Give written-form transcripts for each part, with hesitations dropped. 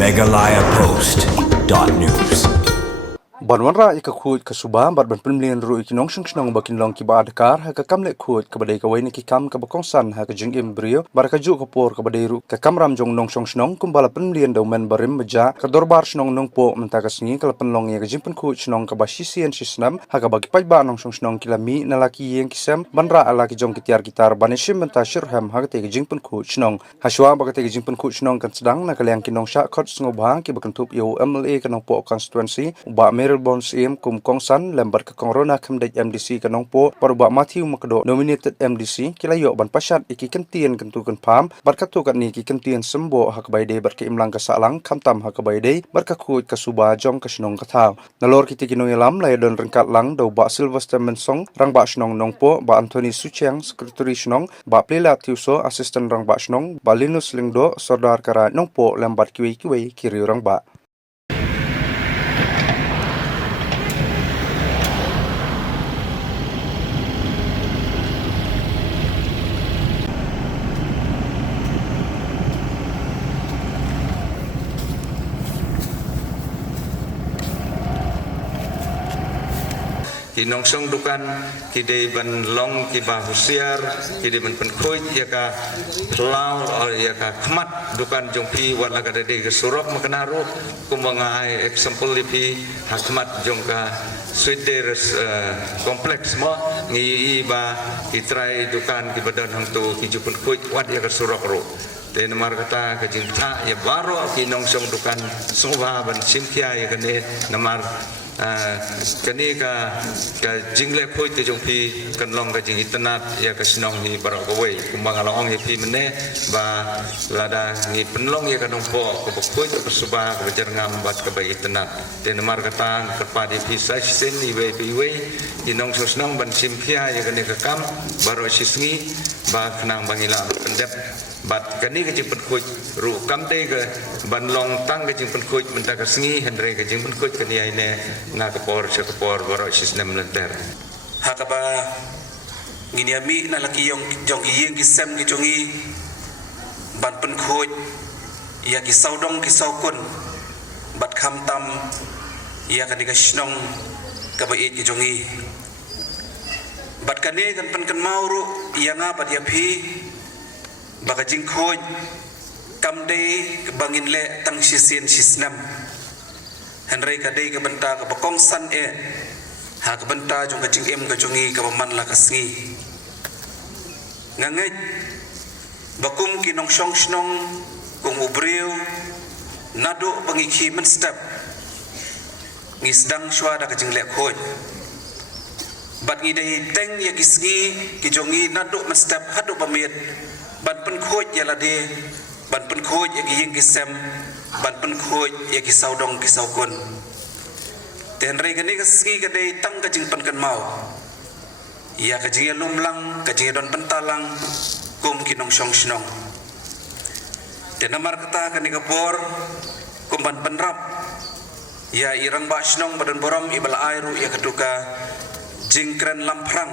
megalayapost.news Banwanra ika khut ka suba bat ban pemlian ru ikinong shnong bakin long ki ba adkar ha ka kamle khut ka badai ka waini ki kam ka bakong san ha ka jing im brio bar ka ju ka por ka badai ru ka kamram jong nong shnong kumbala pemlian do men barim baja ka dorbar shnong nong po menta ka sngi ka penlong ye ka jing pen khut shnong ka ba sisien sisnam ha ka bagi pai ba nong shnong kilami na laki yeng kisam banra ala ki jong kitiar gitar banishim menta shirham ha ka te ka jing pen khut shnong ha shwa ba ka te ka jing pen khut shnong kan sedang na ka liang ki nong sha khot sngo ba ki bakan tup yo MLA ka nong po constituency ba Bons im kum kongsan lembar ke korona kemdej MDC kanong po paruba Matthew Makdo nominated MDC kilayo ban pasat iki kentien kentukan pam barkatu kat ni ki kentien sembo hakbai de barke imlang ka salang kamtam hakbai de barkakut ka suba jong ka snong ka thau nalor kiti kinong yalam lai don rengkat lang do ba Sylvester Mensong rang ba snong nong po ba Anthony Sucheng secretary snong ba Plela Tiuso assistant rang ba snong ba Linus Lingdo sodar kara nong po lembar kiwi kiri rang ba Kinong song dukan kide ban long kiba husiar kide ban penkhoi ya ka pelau ya ka khmat dukan jongpi wala ka de ke surok makanaru kumangai example lipi hakmat jong ka suiter kompleks mo ngi ba kitrai dukan ki badan hang tu ki ju penkhoi wat ya ka surok ro te namar kata ka jinta ya baro kinong song dukan soba ban simkia ya kane namar kani ka jingle khoi te jong pi kan long ka jing internet ya ka sinong hi barok ko wei kumbang along hi pi mene ba lada ngi penlong ya kanong po ko khoi te suba ka jar ngam bat ka bai internet te namar kata ka pa di pi sai sen ni wei pi wei inong so snong ban sim phia ya kani ka kam baro sisngi ba khnang bangila pendep bat kani ka jing pen khoi ru kam te ka ban long tang ka jing pen khoi menta ka sngi hendre ka jing pen khoi kani ai ne na kapor baro sistem lenter hakaba ngini ami na laki jong yeng ki sem ki jongi ban pen khoj ya ki saudong ki saukun bat kham tam ya kan ka snong ka ba ki jongi bat kane kan pen kan mauru ya nga bat ya phi baka jing khoj kam dei bangin le tang sisien sisnam Henry kadai ke benta ke bakong san ha ke benta jong kacing em ke jongi ke paman la kasngi ngangai bakum kinong shong snong kung ubriu nado pangiki men step ngisdang shwa da kacing lek khoj bat ngi dei teng ya kisngi ki jongi nado men step hado pamit ban pen khoj ya la de ban pen khoj ya ki yeng kisem ban pen khoj ya ki saudong ki saukun ten rei gani ka ski ka dei tang ka jing pen kan mau ya ka jing lumlang ka jing don pentalang kum ki nong shong snong ten namar kata ka ni ka por kum ban penrap ya irang ba snong badan borom ibal airu ya keduka jing kren lamprang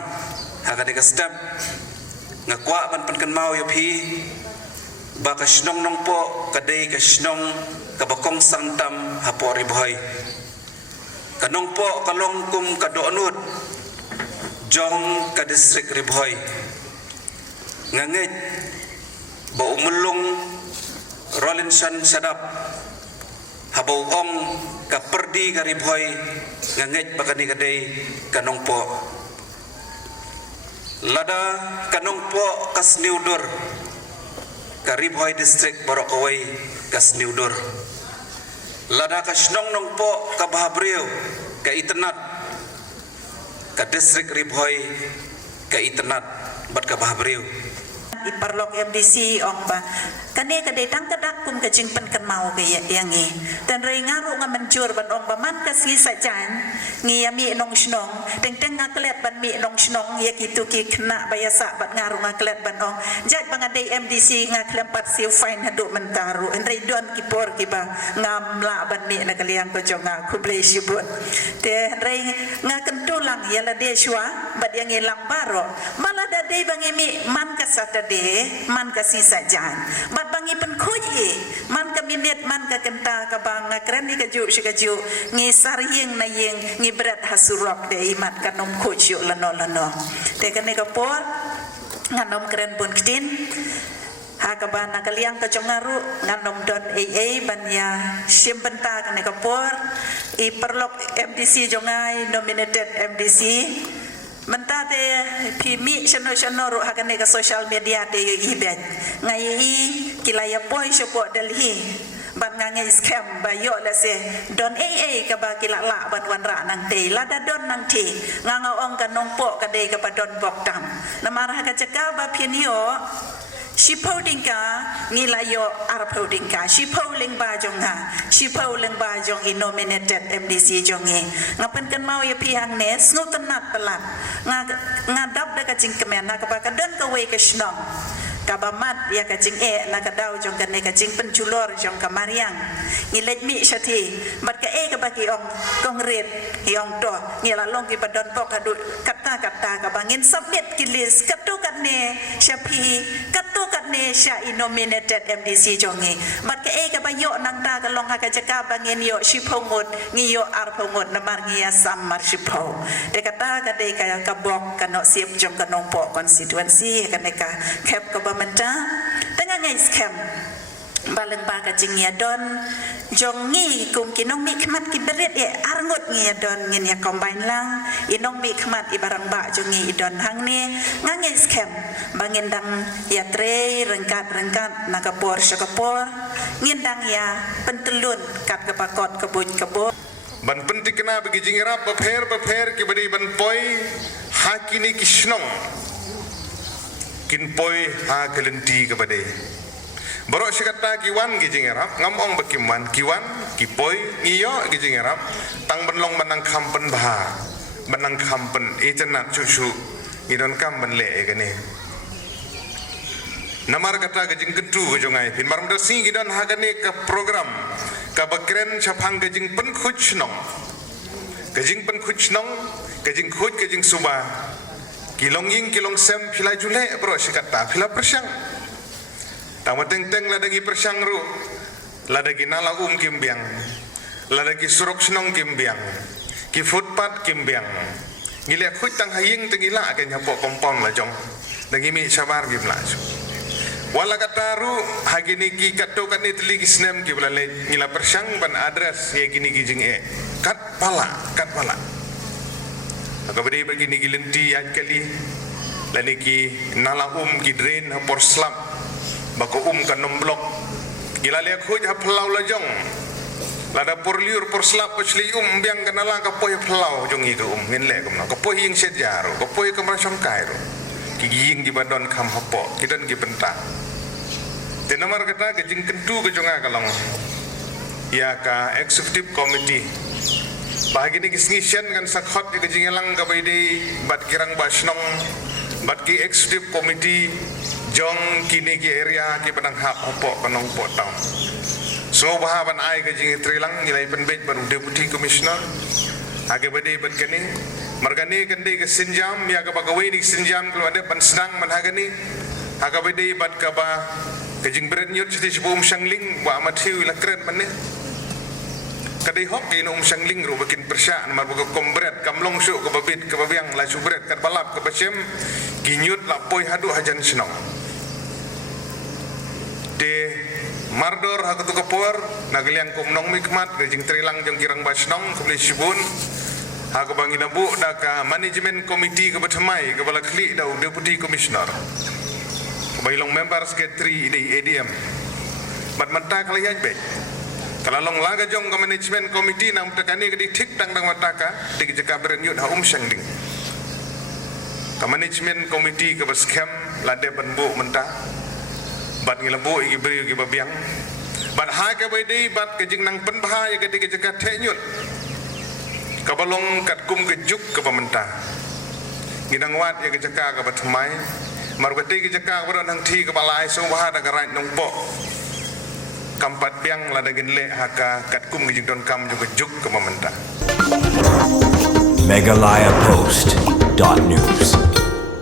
ha ka ni ka step ngakwa ban pen kan mau ya phi baka snong nong po kadai ka snong ka bakong santam hapo riboy kanong po kalong kum kadonut jong ka district riboy ngangit ba umulong Rolinson sadap habaw ong ka perdi ka riboy ngangit baka ni kadai kanong po lada kanong po kasniudur Karibhoy district Borokaway kasniudur lada ka snong nong po ka bahabriyo ka itenat ka district Ribhoy ka itenat bat ka bahabriyo iparlok MDC ong ba kani ka detang kadak kum ka jingpen kan mau ka yangi dan rei ngaru nga mencur ban ong ba man ka si sajan ngi yami nong snong teng nga klet ban mi nong snong ya kitu ki kena bayasa bat ngaru nga klet ban ong jat bang ade MDC nga klempat siu fine hadu mentaru en rei don ki por ki ba ngam la ban mi na kaliang ko jonga ku bless you but te rei nga kentulang ya la de shwa bat yang ilang baro mala da de bang mi man ka Saturday man ka si sajan bat bangi pen khoji man ka min lihat man ka kenta ka bang ngakren ni kaju sikaju ngi saryeng na yeng ngi berat hasurok de imat kanom kuju lano te kan ka por nganom keren pun ktin ha ka ban nakaliang ka jongaru nganom don ban ya simbenta kan ka por I perlok MDC jongai nominated MDC mentate pimi chano ru hakane ka social media te ibet ngai kilaya poi sopo delhi ban ngangai scam ba yo la se don ka ba kilala ban wan ra nang te lada don nang ti nganga ong ka nongpo ka de ka ba don bok tam namara ka caka ba pinio Shipodingka ngilayo arapodingka shipoling ba jonga shipoling ba jong nominated MDC jongi ngapen kan mau ya pihang ne snutenat pelat ngadap da kacing kemen na ka don ka we ka snong kabamat ya kacing na ka daw jong kan ne kacing penculor jong kamariang ngilej mi syati bat ka ka bagi ong kongret yong to ngila long ki padon pok hadu kata ka bangin submit kilis katukat ne syapi katukat ne sya nominated MDC jongi bat ka bayo nang ta ka long ha ka jaka bangin yo shipongot ngiyo arpongot namar ngiya samar shipo de kata ka de ka bok kanok siap jong kanong po konstituensi ka ne ka kep ka bamenta tengah ngai scam balang baga jingya don jongi kum kinong mi khmat ki beret arngot ngia don ngin ya combine lang inong mi khmat ibarang ba jongi idon hang ne ngangai scam bangin dang ya tre rengkat nakapor syakapor ngin dang ya pentelun kat kepakot kebun ban penting kena bagi jingira beper ki badi ban poi hakini kisnong kin poi ha kelenti kepada Borok sikata kiwan gijing erap ngamong bekiman kiwan kipoi ngiyo gijing erap tang benlong benang kampen bah benang kampen itenat cucu idon kam benle egane namar kata gijing kentu kejongai pin maram dasi gidon hagane ke program ka bakren chapang gijing pen khuchnong gijing khuj gijing suba kilong sem philai jule borok sikata phila persyang Tama teng ladagi persyang ru, ladagi nala kimbiang, ladagi surok senong kimbiang, ki footpath kimbiang, ngilak khuj tang haying tengila akan nyapo kompon lajong, dagi mi sabar gimla. Wala kataru hagini ki kato kan itli kisnem ki bulale ngila persyang ban address ye gini gijing kat pala. Akabadi begini gilenti yat kali, lani ki nala ki drain por slap. Bako kan nomblok gila liak huj ha plau lajong lada por liur por slap pachli biang kanala ka poi plau jong itu ngin le kam ka poi ying set jaro ka poi kam rasong kairo ki ying di badon kam hapo kidan ki penta de namar kata ke jing kentu ke jonga kalong ya ka executive committee bagi ni kisngisyan kan sakhot ke jing lang ka baide bat kirang basnong bat ki executive committee jong kini ki area ki panang hap opo panong potong so bahaban ai ke jing trilang nilai penbet baru deputy commissioner age bade bat kani margani kande ke sinjam ya ka bagawai ni sinjam kalau ada pan senang man hagani age bade bat ka ba ke jing beret nyut siti sebum sangling wa mathiu la kren man ne kadai hok ke nom sangling ru bakin persya mar buka kombret kamlong su ke babit ke babiang la subret kat balap ke basem ginyut la poi hadu hajan senong de mardor hakatu kapor nagaliang kumnong mikmat gajing trilang jong kirang basnong kumli sibun haku bangi nabu daka management committee ke batamai ke balakli dau deputy commissioner bailong member secretary di ADM bat mata kalian baik kalau long laga jong ke management committee nam tekani ke tik tang mataka di jeka berenyut ha sangding ke management committee ke baskem lade banbu mentah bat ngilabu igi beri igi babiang bat ha ka baidei bat ke jing nang penbah ya ketika jeka tenyut kabalong kat kum ke juk ke pamenta ngidang wat ya ke jeka ka batmai mar ketika jeka baron hang thi ke balai so bah da garai nong po kampat biang la dagin le haka kat kum ke jing don kam ke juk ke pamenta Megalayapost.news